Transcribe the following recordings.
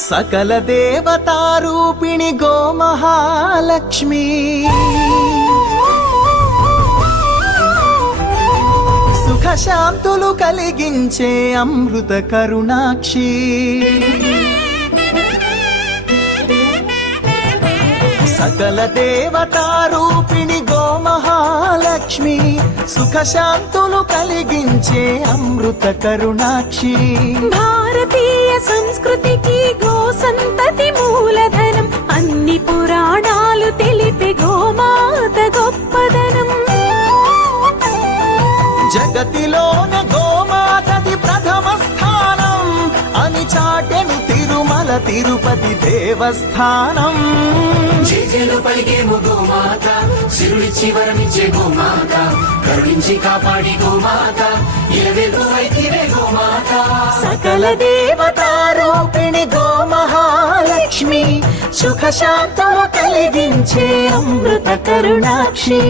సకల దేవతారూపిణి గోమహాలక్ష్మి సుఖశాంతులు కలిగించే అమృత కరుణాక్షి సకల దేవతారూపిణి గోమహాలక్ష్మి సుఖశాంతులు కలిగించే అమృత కరుణాక్షి భారతీయ సంస్కృతికి గో సంతతి మూలధనం అన్ని పురాణాలు తెలిపే గోమాత గొప్పదనం జగతిలోన గోమాతది ప్రథమ స్థానం అని చాటెను తిరుమల తిరుపతి దేవస్థానం జేజేలు పలికేము గోమాత సిరులిచ్చి వరమిచ్చే గోమాత కరుణించి కాపాడి గోమాత ఇలవెల్లు వైతివే గోమాత సకల దేవతారూపిణి గోమహాలక్ష్మి సుఖశాంతము కలిగించే అమృత కరుణాక్షి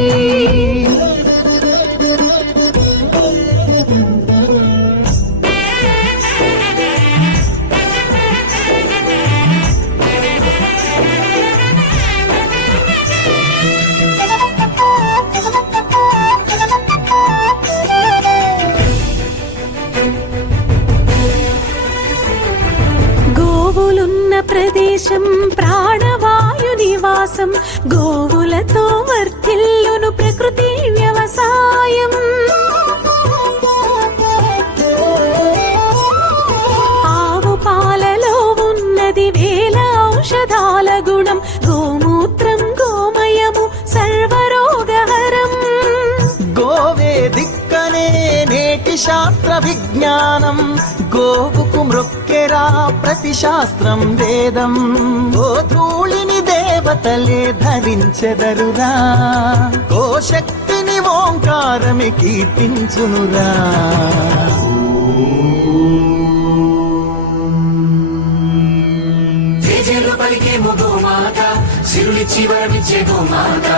గోవులున్న ప్రదేశం ప్రాణవాయు నివాసం గోవులతో వర్ధిల్లును ప్రకృతి వ్యవసాయం ఆవు పాలలో ఉన్నది వేల ఔషధాల గుణం గోమూత్రం గోమయము సర్వరోగహరం గోవే దిక్కనే నేటి శాస్త్ర విజ్ఞానం గోవుకు మృక్కెరా ప్రతి శాస్త్రం వేదం గోధూళిని దేవతలే ధరించెదరురా గోశక్తిని ఓంకారమి కీర్తించునురా జేజేలు పలికేము గోమాత సిరులిచ్చి వరమిచ్చే గోమాత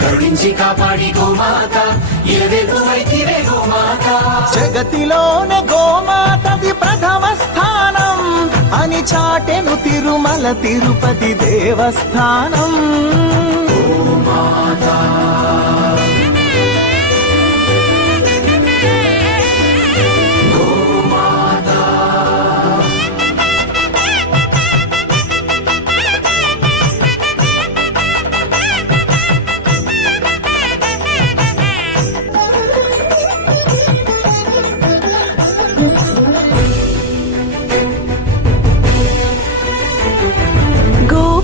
కరుణించి కాపాడి గోమాత ఇలవెల్లు వైతివే గోమాత జగతిలోన గోమాతది ప్రథమ స్థానం అని చాటెను తిరుమల తిరుపతి దేవస్థానం గోమాత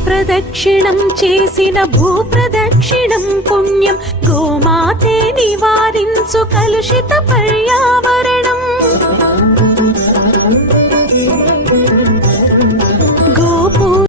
ప్రదక్షిణం చేసిన భూప్రదక్షిణం పుణ్యం గోమాతే నివారించు కలుషిత